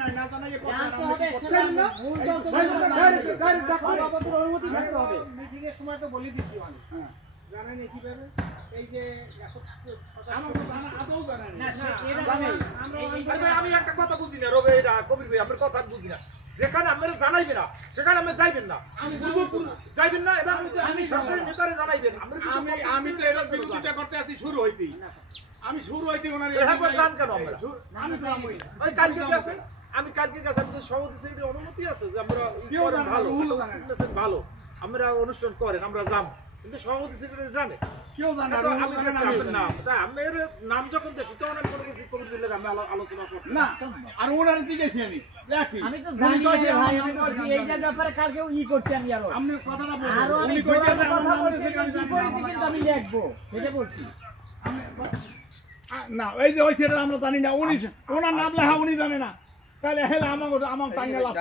না জানাই মিটিং এর সময় তো বলে দিচ্ছি আমি জানেন কিভাবে এই যে আমি একটা কথা বুঝি না রবে এটা কবির ভাই আপনার কথা বুঝি না যেখানে আপনারা জানাইবেন না সেখানে আপনি যাইবেন না আমি যাইবেন না এবং আমি শাসনের নেতারে জানাইবেন আমি তো এটা বিরোধিতা করতে আছি শুরু হইতেই আমি শুরু হইতে ওনার জান কেন আমরা আমি তো আমি ওই কালকে গেছে আমি কালকে গেছে আমি তো সভাপতি সেক্রেটারি অনুমতি আছে যে আমরা ভালো আমরা অনুষ্ঠান করেন আমরা যাম কিন্তু সভাপতি সেক্রেটারি জানে কেউ জানে না আমার নাম যখন দেখছি তখন আমি কোনো কিছু কমিটি মিলে আমি আলোচনা করছি না আর ওনার দিকে আমি আমি তো জানি না ভাই আমি বলছি এইটা ব্যাপারে কালকেও করছি আমি আরো আপনি কথাটা বলুন আর আমি কথা বলছি কিন্তু আমি লিখবো এটা বলছি না এই যে ওই ছেলেটা আমরা জানি না উনি ওনার নাম লেখা উনি জানে না তাহলে হেলে আমার টাঙ্গে লাভ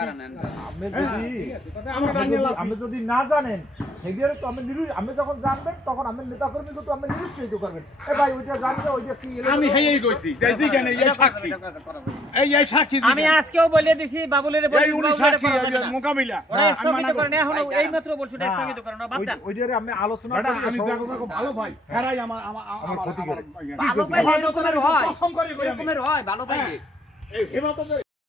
আপনি যদি না জানেন সেগুলো তো আমি যখন জানবেন তখন আমি নেতা কর্মী তো আমি নিরুৎসাহিত করবেন এ ভাই ওইটা জানলে ওইটা কি আমি হেই কইছি দেখি কেন এই সাক্ষী এই সাক্ষী আমি আজকেও বলে দিছি বাবুলের বলে এই উনি সাক্ষী মোকাবিলা ওরা স্থগিত করে না এখন এই মাত্র বলছো এটা স্থগিত করে না বাদ দেন ওইটারে আমি আলোচনা করি আমি দেখো ভালো ভাই হেরাই আমার ক্ষতি করে ভালো ভাই এরকমের হয় পছন্দ করে এরকমের হয় ভালো ভাই এই হেমন্ত